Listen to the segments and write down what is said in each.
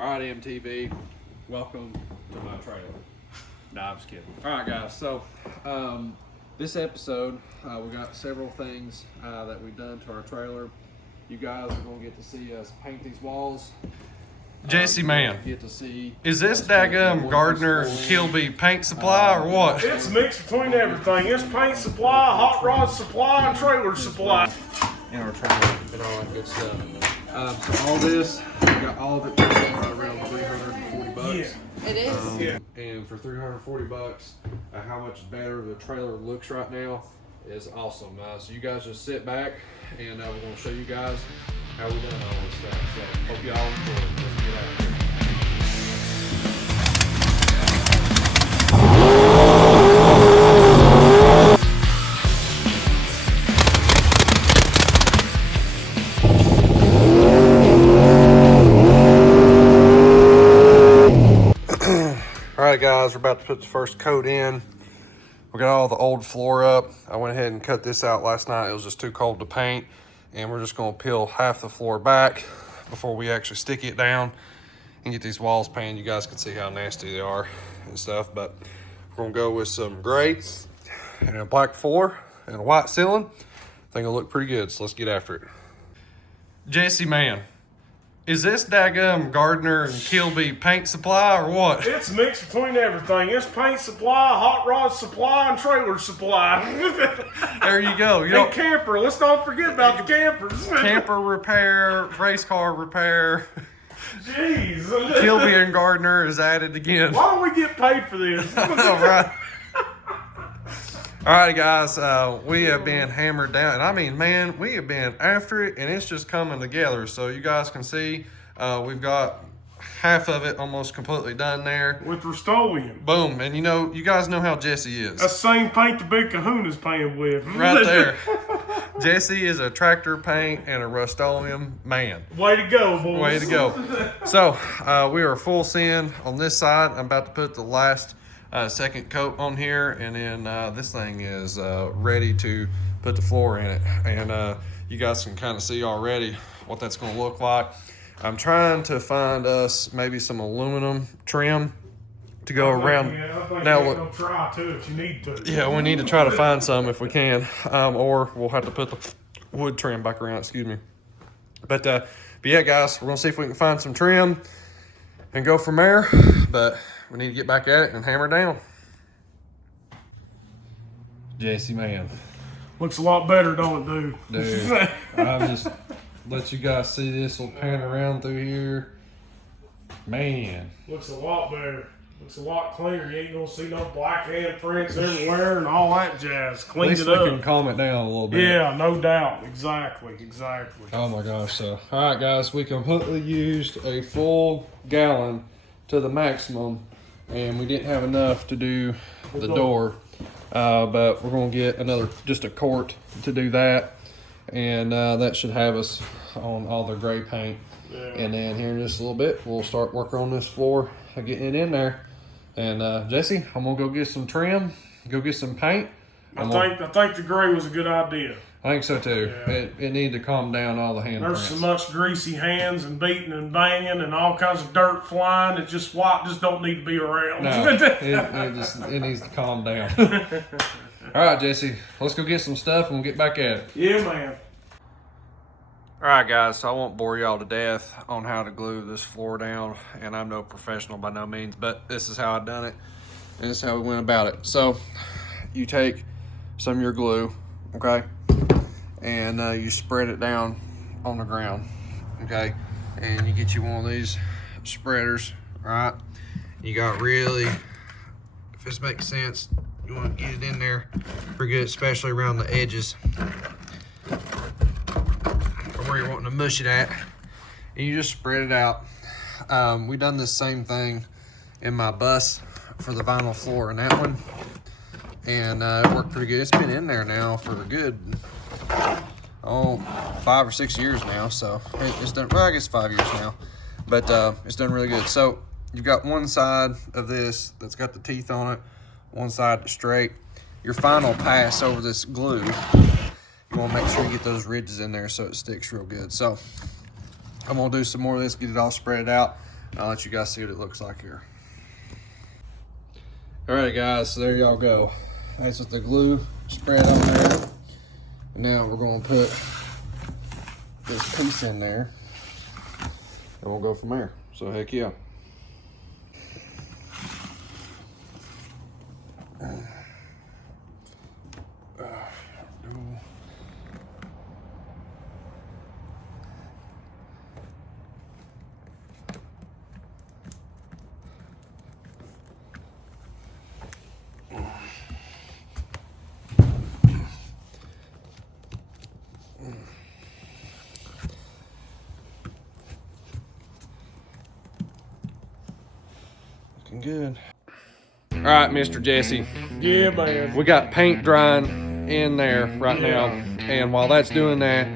All right, MTV, welcome to my trailer. Nah, I'm just kidding. All right, guys, so this episode, we got several things that we've done to our trailer. You guys are going to get to see us paint these walls. Jesse, man, get to see is this daggum Gardner Kilby paint supply or what? It's a mix between everything. It's paint supply, hot rod supply, and trailer supply. In our trailer and all that good stuff. So all this, we got all of it for around 340 bucks. Yeah. It is. Yeah. And for 340 bucks, how much better the trailer looks right now is awesome. So you guys just sit back and we're going to show you guys how we done all this stuff. So hope y'all enjoy it. Let's get out here. Alright guys, we're about to put the first coat in. We got all the old floor up. I went ahead and cut this out last night. It was just too cold to paint. And we're just gonna peel half the floor back before we actually stick it down and get these walls painted. You guys can see how nasty they are and stuff, but we're gonna go with some gray and a black floor and a white ceiling. I think it'll look pretty good, so let's get after it. Jesse, man, is this daggum Gardner and Kilby paint supply or what? It's a mix between everything. It's paint supply, hot rod supply, and trailer supply. There you go. You And know, camper. Let's not forget about the campers. camper repair, race car repair. Jeez. Kilby and Gardner is added again. Why don't we get paid for this? All right. All right, guys, we have been hammered down. And I mean, man, we have been after it, and it's just coming together. So you guys can see we've got half of it almost completely done there. With Rust-Oleum. Boom. And you know, you guys know how Jesse is. That's the same paint the big Kahuna's paying with. Right there. Jesse is a tractor paint and a Rust-Oleum man. Way to go, boys. Way to go. So we are full send on this side. I'm about to put the last second coat on here, and then this thing is ready to put the floor in it. And you guys can kind of see already what that's going to look like. I'm trying to find us maybe some aluminum trim to go around. Yeah, I think now you're look, gonna try to if you need to. yeah, we need to try to find some if we can, or we'll have to put the wood trim back around. Excuse me. But yeah, guys, we're gonna see if we can find some trim and go from there. But we need to get back at it and hammer down. Jesse, man. Looks a lot better, don't it, Dude, I'll just let you guys see this. We'll pan around through here. Man. Looks a lot better. Looks a lot cleaner. You ain't gonna see no black handprints everywhere and all that jazz. At Cleaned least it we up. can calm it down a little bit. Yeah, no doubt. Exactly. Oh my gosh. So, all right, guys, we completely used a full gallon to the maximum, and we didn't have enough to do the door. But we're gonna get just a quart to do that, and that should have us on all the gray paint. Yeah. And then here in just a little bit, we'll start working on this floor, getting it in there. And Jesse, I'm gonna go get some trim, go get some paint. I think the gray was a good idea. I think so too. Yeah. It needed to calm down all the handprints. There's so much greasy hands and beating and banging and all kinds of dirt flying. It's just white just don't need to be around. No, it needs to calm down. All right, Jesse, let's go get some stuff and we'll get back at it. Yeah, man. All right, guys, so I won't bore y'all to death on how to glue this floor down, and I'm no professional by no means, but this is how I done it, and this is how we went about it. So you take some of your glue, okay, and you spread it down on the ground, okay, and you get you one of these spreaders, right? You got really, if this makes sense, you want to get it in there pretty good, especially around the edges where you're wanting to mush it at, and you just spread it out. We done this same thing in my bus for the vinyl floor in that one, and it worked pretty good. It's been in there now for a good 5 or 6 years now, so it's done. Well, I guess 5 years now, but it's done really good. So you've got one side of this that's got the teeth on it, one side straight. Your final pass over this glue, you want to make sure you get those ridges in there so it sticks real good. So I'm gonna do some more of this, get it all spread out. I'll let you guys see what it looks like here. All right, guys, so there y'all go. That's with the glue spread on there. And now we're gonna put this piece in there and we'll go from there. So heck yeah. Looking good. All right, Mr. Jesse. Yeah, man. We got paint drying in there right now. And while that's doing that,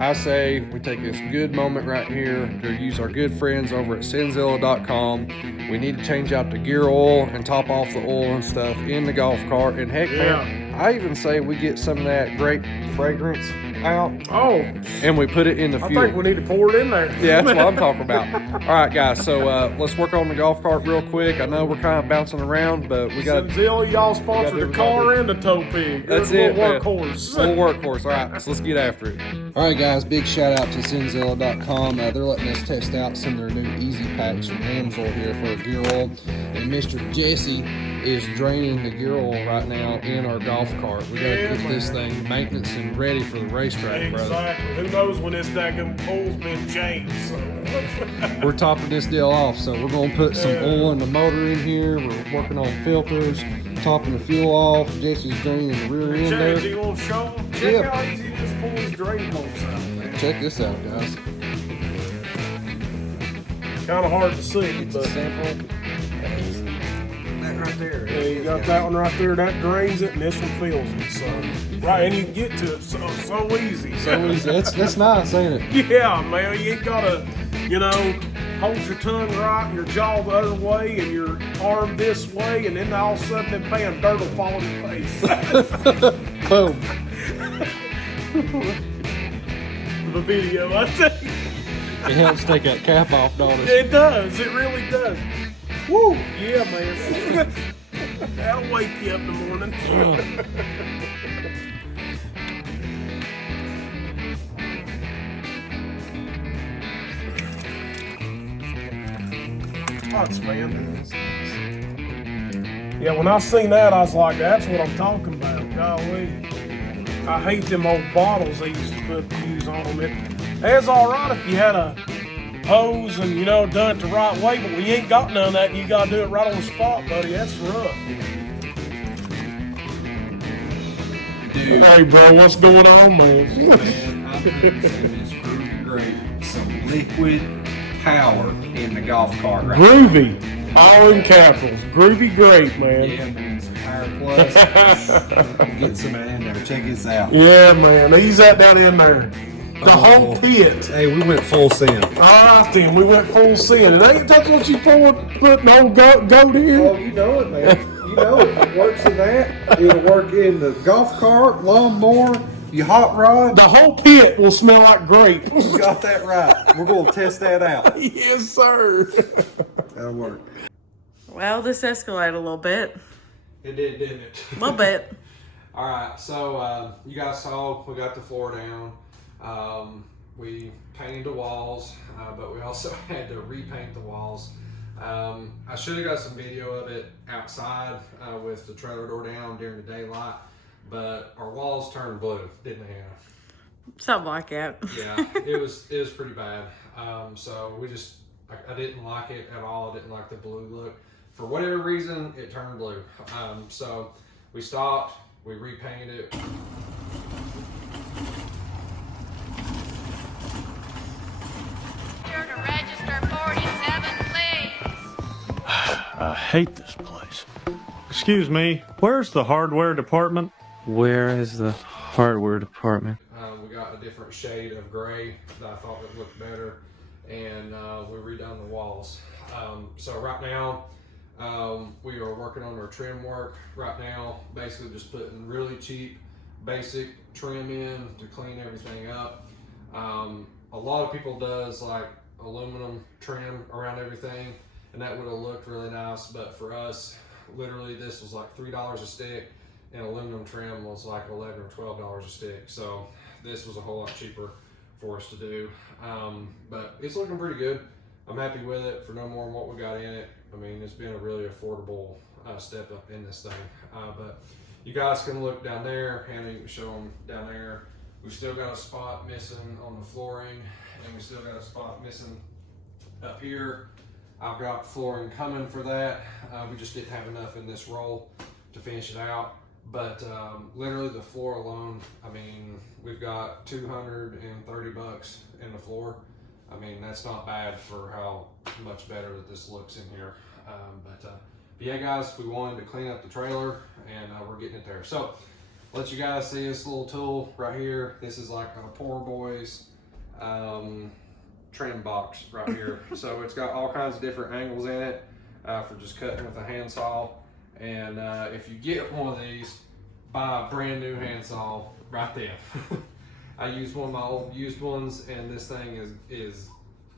I say we take this good moment right here to use our good friends over at Senzilla.com. We need to change out the gear oil and top off the oil and stuff in the golf cart. And heck, man, I even say we get some of that grape fragrance out. Oh. And we put it in the fuel. I think we need to pour it in there. Yeah, that's what I'm talking about. All right, guys, so let's work on the golf cart real quick. I know we're kind of bouncing around, but we got Senzilla, y'all sponsor the car and the tow pig. That's it, man. Workhorse. Full workhorse. All right, so let's get after it. All right, guys, big shout out to Senzilla.com. They're letting us test out some of their new Easy Packs from AMSOIL here for our gear oil. And Mr. Jesse is draining the gear oil right now in our golf cart. We gotta get this thing maintenance and ready for the racetrack, brother. Exactly. Who knows when this daggum pole's been changed? So. We're topping this deal off, so we're gonna put some oil in the motor in here. We're working on filters, topping the fuel off. Jesse's draining the rear end there. Do you want to show them? Check how easy it is to pull these drain bolts out. Check this out, guys. Kind of hard to see, but sample. That right there. Yeah, you got that one right there. That drains it, and this one fills it. So right, and you can get to it so easy. So easy. That's nice, ain't it? Yeah, man. You ain't gotta, hold your tongue right and your jaw the other way and your arm this way, and then all of a sudden that pan dirt will fall in your face. Boom. The video, I think. It helps take that cap off, don't it? It does. It really does. Woo! Yeah, man. That'll wake you up in the morning. Lots, man. Yeah, when I seen that, I was like, that's what I'm talking about. Golly. I hate them old bottles they used to put fuse on them. It's all right if you had a hose and, done it the right way, but when you ain't got none of that, you got to do it right on the spot, buddy. That's rough. Dude. Hey, bro, what's going on, man? Man, I'm putting some Groovy Great, some liquid power in the golf cart right Groovy. All in capitals. Groovy Great, man. Yeah, man, some Power Plus. Get some of that in there. Check this out. Yeah, man. Ease that down in there. The whole pit. Hey, we went full send. All right, then. We went full send. And ain't that what you put the old goat in? Oh, you know it, man. You know it. It works in that. It'll work in the golf cart, lawnmower, your hot rod. The whole pit will smell like grape. You got that right. We're going to test that out. Yes, sir. That'll work. Well, this escalated a little bit. It did, didn't it? A little bit. All right, so you guys saw we got the floor down. We painted the walls, but we also had to repaint the walls. I should have got some video of it outside with the trailer door down during the daylight, but our walls turned blue, didn't they, Hannah? Something like that. Yeah, it was pretty bad. So I didn't like it at all. I didn't like the blue look. For whatever reason, it turned blue. So we stopped, we repainted it. To register 47, please. I hate this place. Excuse me, where's the hardware department? Where is the hardware department? We got a different shade of gray that I thought would look better, and we redone the walls. So right now, we are working on our trim work right now, basically just putting really cheap, basic trim in to clean everything up. A lot of people does like aluminum trim around everything, and that would have looked really nice. But for us, literally this was like $3 a stick, and aluminum trim was like $11 or $12 a stick. So this was a whole lot cheaper for us to do. But it's looking pretty good. I'm happy with it for no more than what we got in it. I mean, it's been a really affordable step up in this thing. But you guys can look down there, and you can show them down there. We still got a spot missing on the flooring, and we still got a spot missing up here. I've got flooring coming for that. We just didn't have enough in this roll to finish it out. But literally the floor alone, I mean, we've got 230 bucks in the floor. I mean, that's not bad for how much better that this looks in here. But yeah, guys, we wanted to clean up the trailer, and we're getting it there. So let you guys see this little tool right here. This is like a poor boy's trim box right here. So it's got all kinds of different angles in it for just cutting with a handsaw. And if you get one of these, buy a brand new handsaw right there. I used one of my old used ones, and this thing is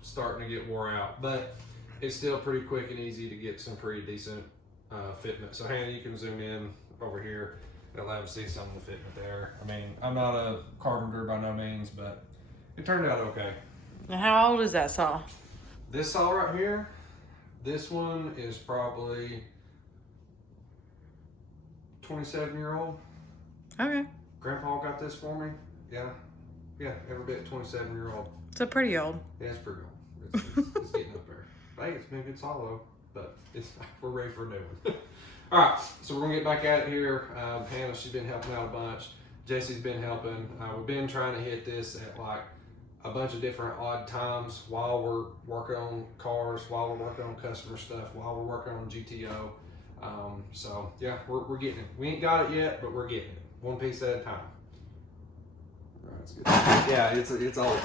starting to get wore out, but it's still pretty quick and easy to get some pretty decent fitment. So Hannah, you can zoom in over here and allow them to see some of the fitment there. I mean, I'm not a carpenter by no means, but it turned out okay. Now, how old is that saw? This saw right here, this one is probably 27-year-old. Okay. Grandpa got this for me. Yeah, every bit 27-year-old. So pretty old. Yeah, it's pretty old. It's getting up there. But hey, it's been a good solo, but we're ready for a new one. All right, so we're gonna get back at it here. Hannah, she's been helping out a bunch. Jesse's been helping. We've been trying to hit this at like a bunch of different odd times while we're working on cars, while we're working on customer stuff, while we're working on GTO. So yeah, we're getting it. We ain't got it yet, but we're getting it. One piece at a time. All right, that's good. Yeah, it's all.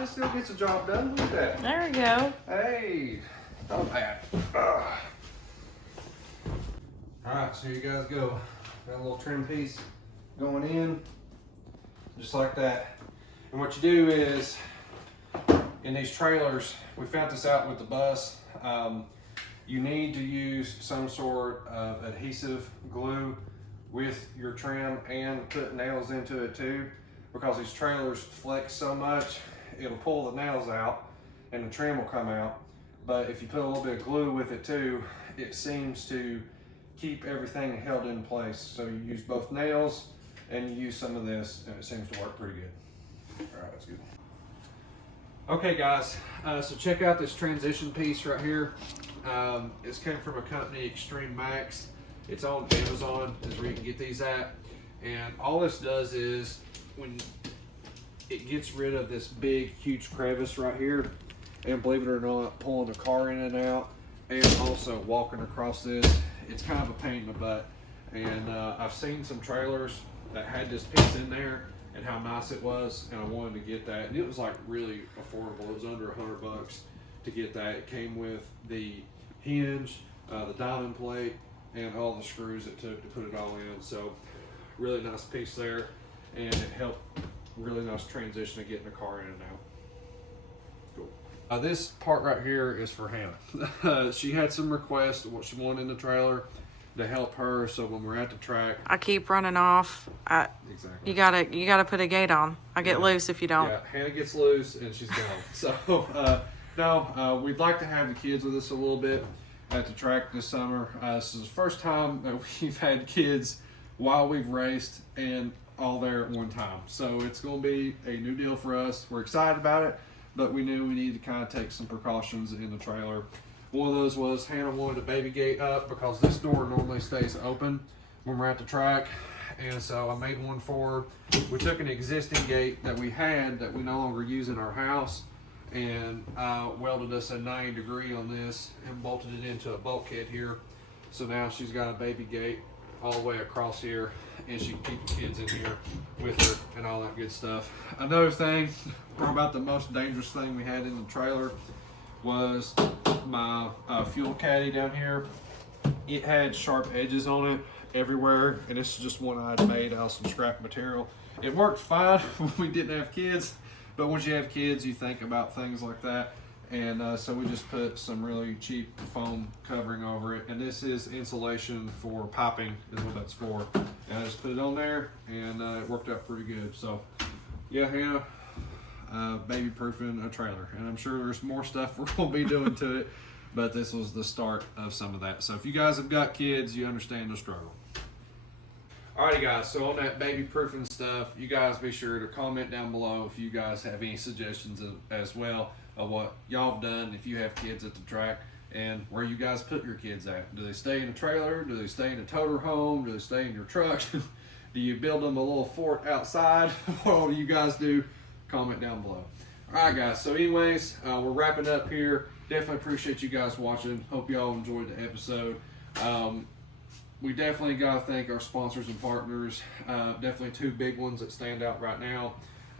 It still gets the job done. Look at that. There we go. Hey, not bad. All right, so here you guys go. Got a little trim piece going in, just like that. And what you do is, in these trailers, we found this out with the bus, you need to use some sort of adhesive glue with your trim and put nails into it too, because these trailers flex so much, it'll pull the nails out and the trim will come out. But if you put a little bit of glue with it too, it seems to keep everything held in place. So you use both nails and you use some of this, and it seems to work pretty good. All right, that's good. Okay guys, so check out this transition piece right here. It's came from a company, Extreme Max. It's on Amazon, is where you can get these at. And all this does is, when it gets rid of this big, huge crevice right here, and believe it or not, pulling the car in and out, and also walking across this, it's kind of a pain in the butt. And I've seen some trailers that had this piece in there and how nice it was, and I wanted to get that. And it was like really affordable. It was under $100 to get that. It came with the hinge, the diamond plate, and all the screws it took to put it all in. So really nice piece there, and it helped really nice transition of getting the car in and out. Cool. This part right here is for Hannah. She had some requests of what she wanted in the trailer to help her, so when we're at the track, I keep running off. exactly. You gotta put a gate on. I get loose if you don't. Yeah, Hannah gets loose and she's gone. So no, we'd like to have the kids with us a little bit at the track this summer. This is the first time that we've had kids while we've raced and all there at one time. So it's going to be a new deal for us. We're excited about it, but we knew we needed to kind of take some precautions in the trailer. One of those was Hannah wanted a baby gate up because this door normally stays open when we're at the track. And so I made one for her. We took an existing gate that we had that we no longer use in our house, and welded us a 90-degree on this and bolted it into a bulkhead here. So now she's got a baby gate all the way across here, and she can keep the kids in here with her and all that good stuff. Another thing, probably about the most dangerous thing we had in the trailer was my fuel caddy down here. It had sharp edges on it everywhere, and this is just one I had made out of some scrap material. It worked fine when we didn't have kids, but once you have kids, you think about things like that. And so we just put some really cheap foam covering over it, and this is insulation for piping is what that's for. And I just put it on there, and it worked out pretty good. So yeah, Hannah, baby proofing a trailer, and I'm sure there's more stuff we're gonna be doing to it, but this was the start of some of that. So if you guys have got kids, you understand the struggle. Alrighty guys, so on that baby proofing stuff, you guys be sure to comment down below if you guys have any suggestions as well of what y'all have done if you have kids at the track, and where you guys put your kids at. Do they stay in a trailer? Do they stay in a toter home? Do they stay in your truck? Do you build them a little fort outside? What do you guys do? Comment down below. Alright guys, so anyways, we're wrapping up here. Definitely appreciate you guys watching. Hope y'all enjoyed the episode. We definitely got to thank our sponsors and partners. Definitely two big ones that stand out right now.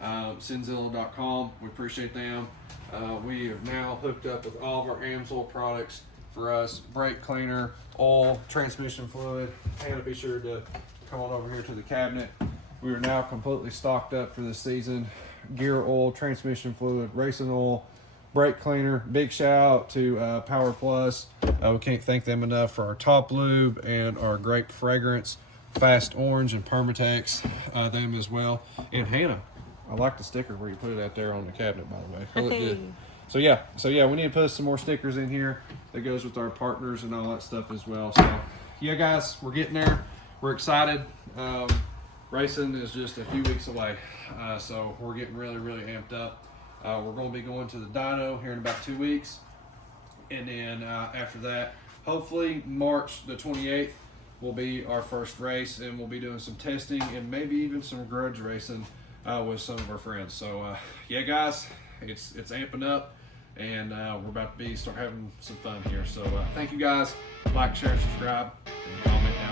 Senzilla.com, we appreciate them. We have now hooked up with all of our AMSOIL products for us. Brake cleaner, oil, transmission fluid. And be sure to come on over here to the cabinet. We are now completely stocked up for this season. Gear oil, transmission fluid, racing oil, brake cleaner. Big shout out to Power Plus. We can't thank them enough for our top lube and our grape fragrance, Fast Orange and Permatex, them as well. And Hannah, I like the sticker where you put it out there on the cabinet, by the way. It looked good. So yeah, we need to put some more stickers in here that goes with our partners and all that stuff as well. So yeah, guys, we're getting there. We're excited. Racing is just a few weeks away, so we're getting really, really amped up. We're going to be going to the dyno here in about 2 weeks, and then after that, hopefully March the 28th will be our first race, and we'll be doing some testing and maybe even some grudge racing with some of our friends. So yeah, guys, it's amping up, and we're about to start having some fun here. So thank you guys. Like, share, subscribe, and comment down